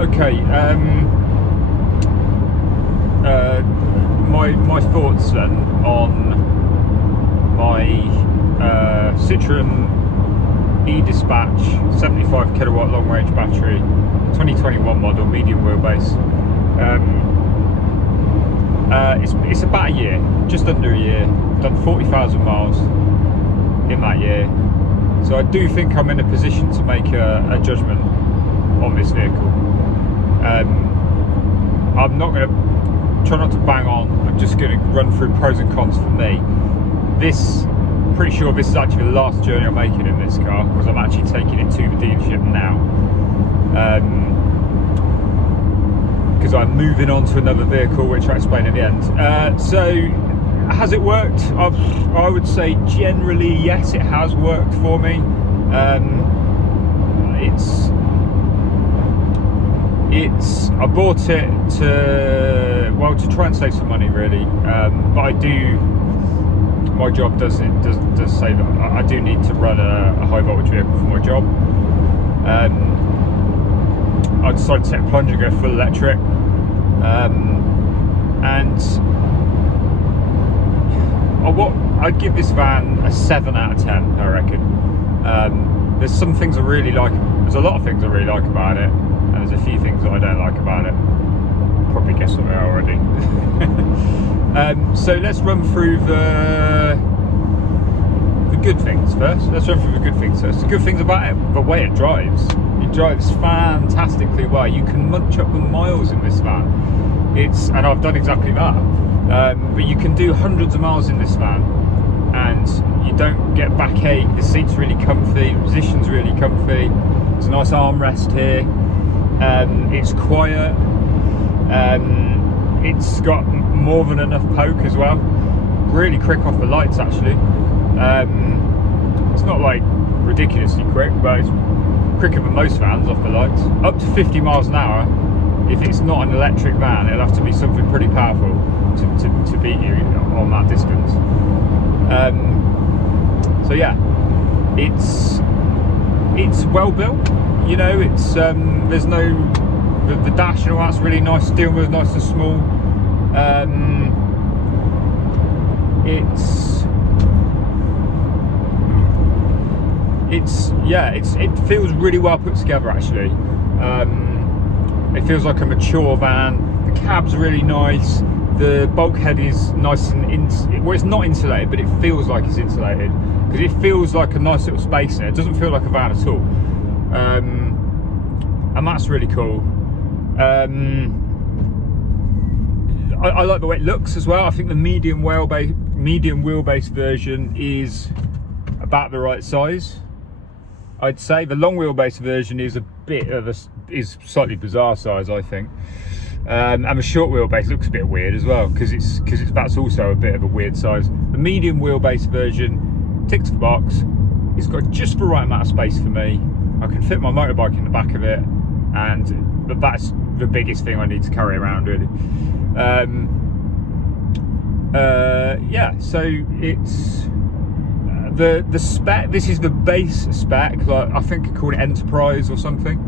Okay, my thoughts then on my Citroen E Dispatch 75 kilowatt long range battery, 2021 model, medium wheelbase. It's about a year, just under a year. I've done 40,000 miles in that year, so I do think I'm in a position to make a judgment on this vehicle. I'm not going to try not to bang on. I'm just going to run through pros and cons for me. Pretty sure this is actually the last journey I'm making in this car, because I'm actually taking it to the dealership now. Because I'm moving on to another vehicle, which I'll explain at the end. So, has it worked? I would say generally yes, it has worked for me. I bought it to try and save some money, really. But my job does say that I do need to run a high voltage vehicle for my job. I decided to take a plunge and go full electric, and I'd give this van a 7 out of 10, I reckon. There's some things I really like. There's a lot of things I really like about it, and there's a few things that I don't like about it. Probably guessed what they are already. So let's run through the good things first. The good things about it: the way it drives. It drives fantastically well. You can munch up the miles in this van. And I've done exactly that. But you can do hundreds of miles in this van, and you don't get backache. The seat's really comfy. The position's really comfy. There's a nice armrest here. It's quiet. It's got more than enough poke as well. Really quick off the lights, actually. It's not like ridiculously quick, but it's quicker than most vans off the lights. Up to 50 miles an hour. If it's not an electric van, it'll have to be something pretty powerful to beat you on that distance. So yeah, it's well built. You know, it's there's no the dash and all that's really nice. Steering wheel's nice and small. It feels really well put together, actually. It feels like a mature van. The cab's really nice. The bulkhead is nice and well, it's not insulated, but it feels like it's insulated, because it feels like a nice little space in it. It doesn't feel like a van at all, and that's really cool. I like the way it looks as well. I think the medium wheelbase version is about the right size. I'd say the long wheelbase version is is slightly bizarre size, I think. And the short wheelbase looks a bit weird as well, because that's also a bit of a weird size. The medium wheelbase version ticks the box. It's got just the right amount of space for me. I can fit my motorbike in the back of it, but that's the biggest thing I need to carry around, really. Yeah, so it's the spec. This is the base spec, like I think I called it Enterprise or something.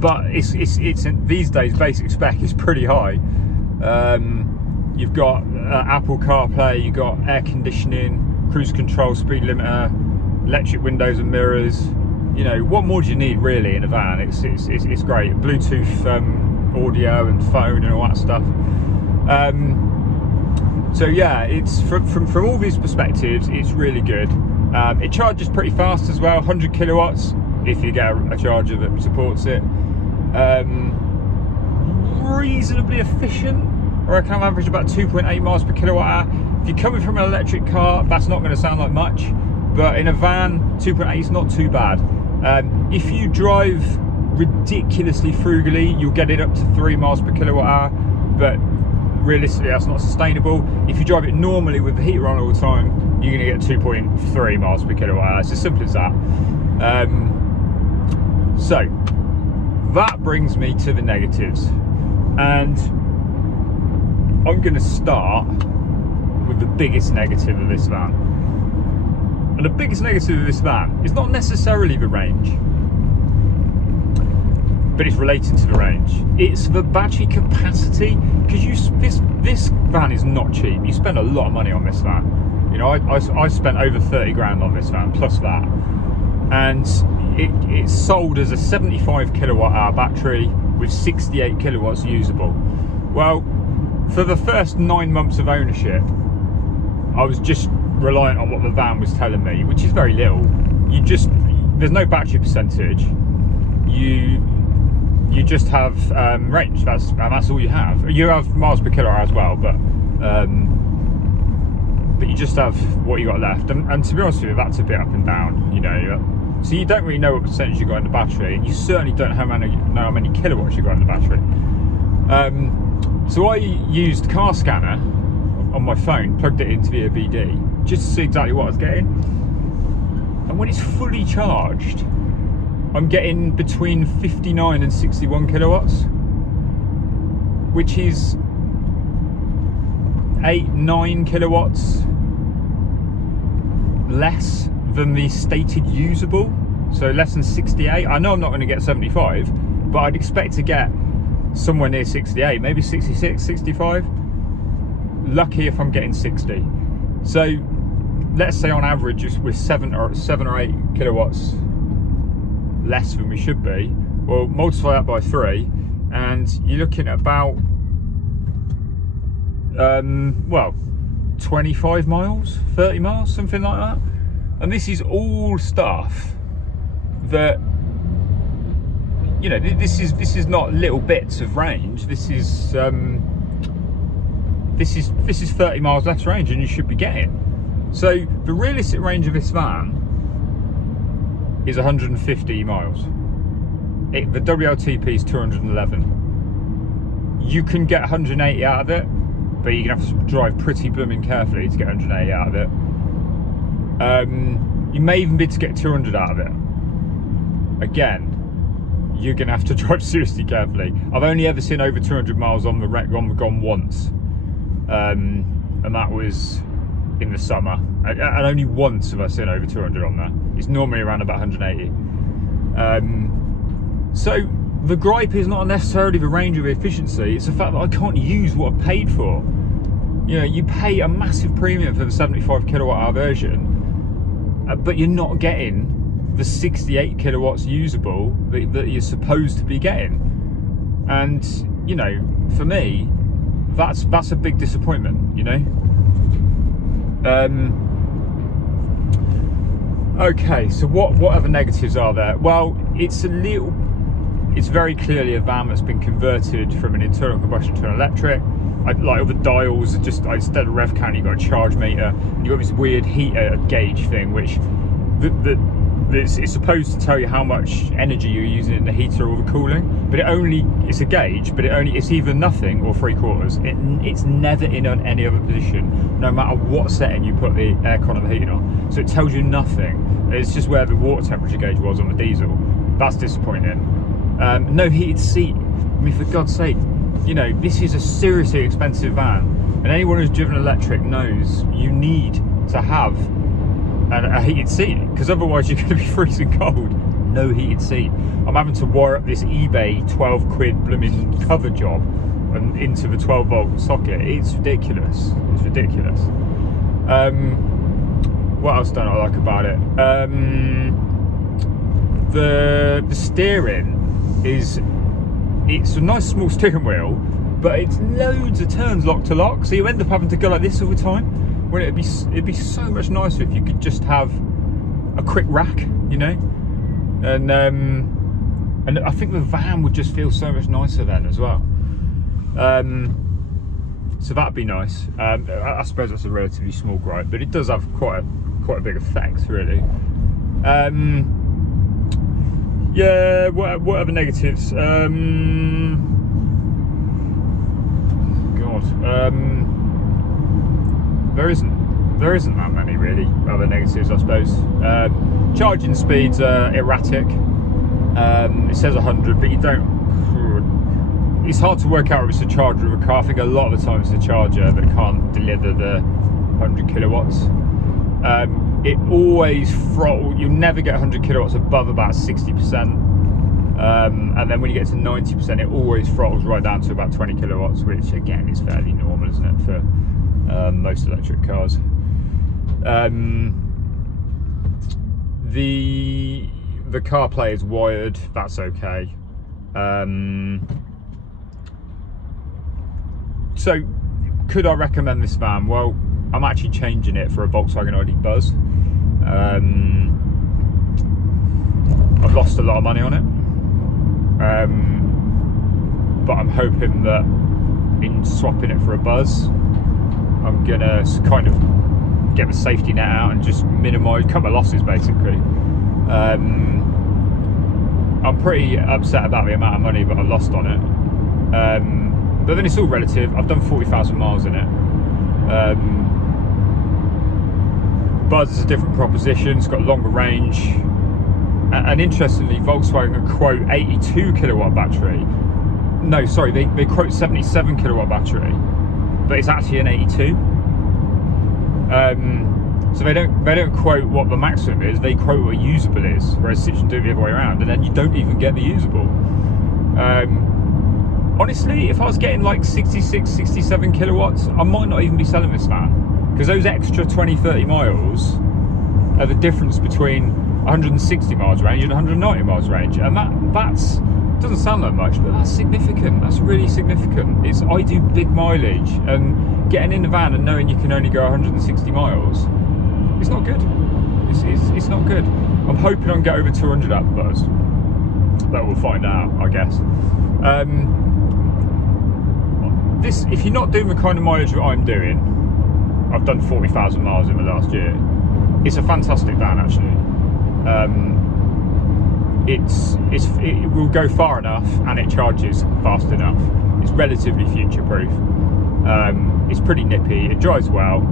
But it's these days basic spec is pretty high. You've got Apple CarPlay, you've got air conditioning, cruise control, speed limiter, electric windows and mirrors. You know, what more do you need really in a van? It's great. Bluetooth audio and phone and all that stuff. So yeah, it's from all these perspectives, it's really good. It charges pretty fast as well, 100 kilowatts if you get a charger that supports it. Reasonably efficient. I reckon I've averaged about 2.8 miles per kilowatt hour. If you're coming from an electric car, that's not going to sound like much, but in a van, 2.8 is not too bad. If you drive ridiculously frugally, you'll get it up to 3 miles per kilowatt hour, but realistically that's not sustainable. If you drive it normally with the heater on all the time, you're going to get 2.3 miles per kilowatt hour. It's as simple as that. So that brings me to the negatives, and I'm going to start with the biggest negative of this van. And the biggest negative of this van is not necessarily the range. but it's related to the range. It's the battery capacity, because this van is not cheap. You spend a lot of money on this van. You know, I spent over 30 grand on this van plus that, and it's sold as a 75 kilowatt hour battery with 68 kilowatts usable. Well, for the first 9 months of ownership, I was just reliant on what the van was telling me, which is very little. There's no battery percentage. You just have range. That's all you have. You have miles per kilowatt as well, but you just have what you got left. And to be honest with you, that's a bit up and down. You know, so you don't really know what percentage you got in the battery, and you certainly don't know how many kilowatts you got in the battery. So I used car scanner on my phone, plugged it into the BD, just to see exactly what I was getting. And when it's fully charged, I'm getting between 59 and 61 kilowatts, which is 8-9 kilowatts less than the stated usable, so less than 68. I know I'm not going to get 75, but I'd expect to get somewhere near 68, maybe 66, 65. Lucky if I'm getting 60. So let's say on average we're 7 or 8 kilowatts less than we should be. Well, multiply that by 3 and you're looking at about well, 25 miles, 30 miles, something like that. And this is all stuff that, you know, this is not little bits of range. This is 30 miles less range than you should be getting. So the realistic range of this van is 150 miles. The WLTP is 211. You can get 180 out of it, but you're gonna have to drive pretty blooming carefully to get 180 out of it. You may even be able to get 200 out of it. Again, you're gonna have to drive seriously carefully. I've only ever seen over 200 miles on the gone once, and that was in the summer. And only once have I seen over 200 on there. It's normally around about 180. So the gripe is not necessarily the range of efficiency, it's the fact that I can't use what I've paid for. You know, you pay a massive premium for the 75 kilowatt hour version, but you're not getting the 68 kilowatts usable that you're supposed to be getting. And, you know, for me, that's a big disappointment, you know. Okay, so what other negatives are there? Well, it's very clearly a van that's been converted from an internal combustion to an electric. Like all the dials are just, instead of rev count, you've got a charge meter, and you've got this weird heater gauge thing, which it's supposed to tell you how much energy you're using in the heater or the cooling, but it's a gauge, but it's either nothing or 3/4. It's never in any other position, no matter what setting you put the aircon or the heating on. So it tells you nothing. It's just where the water temperature gauge was on the diesel. That's disappointing. No heated seat. I mean, for God's sake, you know, this is a seriously expensive van, and anyone who's driven electric knows you need to have a heated seat, because otherwise you're going to be freezing cold. No heated seat. I'm having to wire up this eBay 12 quid blooming cover job and into the 12-volt socket. It's ridiculous. It's ridiculous. What else don't I like about it? The steering it's a nice small steering wheel, but it's loads of turns lock to lock, so you end up having to go like this all the time, when it'd be so much nicer if you could just have a quick rack, you know. And I think the van would just feel so much nicer then as well. So that'd be nice. I suppose that's a relatively small gripe, but it does have quite a big effect, really. Yeah, what other negatives? God, there isn't that many really other negatives, I suppose. Charging speeds are erratic. It says 100, but you don't. It's hard to work out if it's a charger of a car. I think a lot of the time it's a charger that can't deliver the 100 kilowatts. It always throttle. You'll never get 100 kilowatts above about 60%. and then when you get to 90%, it always throttles right down to about 20 kilowatts, which again is fairly normal, isn't it, for most electric cars. The CarPlay is wired, that's okay. So could I recommend this van? Well, I'm actually changing it for a Volkswagen ID Buzz. I've lost a lot of money on it, but I'm hoping that in swapping it for a Buzz, I'm gonna kind of get the safety net out and just cut my losses basically. I'm pretty upset about the amount of money that I lost on it, but then it's all relative. I've done 40,000 miles in it. Buzz is a different proposition, it's got longer range, and interestingly Volkswagen quote 82 kilowatt battery. No, sorry, they quote 77 kilowatt battery, but it's actually an 82. So they don't quote what the maximum is, they quote what usable is, whereas Citroen do it the other way around, and then you don't even get the usable. Honestly, if I was getting like 66, 67 kilowatts, I might not even be selling this van, because those extra 20-30 miles are the difference between 160 miles range and 190 miles range, and that's doesn't sound like much, but that's significant. That's really significant. I do big mileage, and getting in the van and knowing you can only go 160 miles, it's not good. It's not good. I'm hoping I can get over 200 out of the Buzz, but we'll find out, I guess. If you're not doing the kind of mileage that I'm doing, I've done 40,000 miles in the last year. It's a fantastic van, actually. It will go far enough, and it charges fast enough. It's relatively future-proof. It's pretty nippy. It drives well,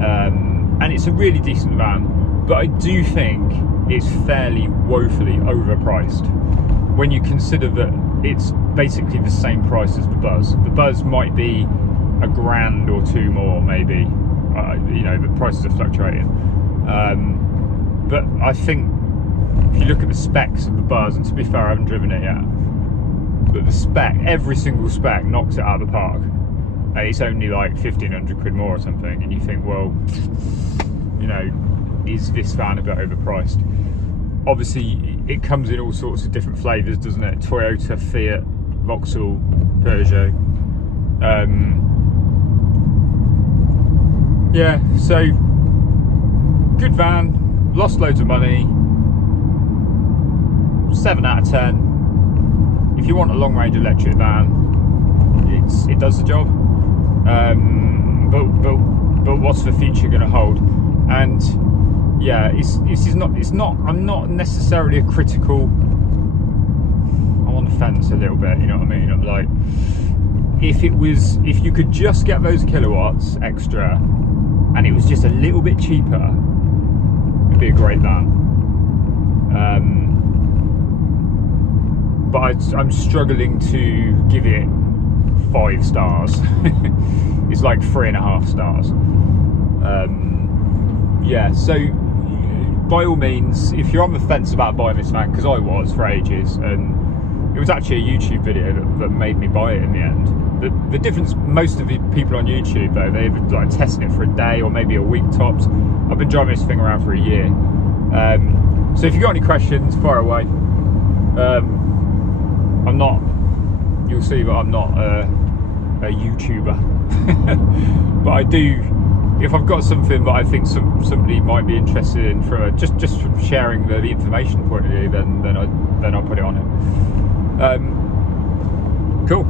and it's a really decent van. But I do think it's fairly woefully overpriced when you consider that it's basically the same price as the Buzz. The Buzz might be a grand or two more, maybe. You know, the prices are fluctuating. But I think if you look at the specs of the Buzz, and to be fair, I haven't driven it yet, but the spec, every single spec knocks it out of the park, and it's only like 1,500 quid more or something, and you think, well, you know, is this van a bit overpriced? Obviously, it comes in all sorts of different flavours, doesn't it? Toyota, Fiat, Vauxhall, Peugeot. Yeah, so good van, lost loads of money. 7 out of 10. If you want a long range electric van, it does the job. But what's the future going to hold? And yeah, I'm not necessarily a critical. I'm on the fence a little bit, you know what I mean? I'm like, if you could just get those kilowatts extra, and it was just a little bit cheaper, it'd be a great van. But I'm struggling to give it 5 stars. It's like 3.5 stars. Yeah, so by all means, if you're on the fence about buying this van, because I was for ages, and it was actually a YouTube video that made me buy it in the end. The difference, most of the people on YouTube though, they've like testing it for a day or maybe a week tops. I've been driving this thing around for a year. So if you've got any questions, fire away. You'll see that I'm not a YouTuber, but I do, if I've got something that I think somebody might be interested in from just from sharing the information point of view, then I'll put it on it. Cool.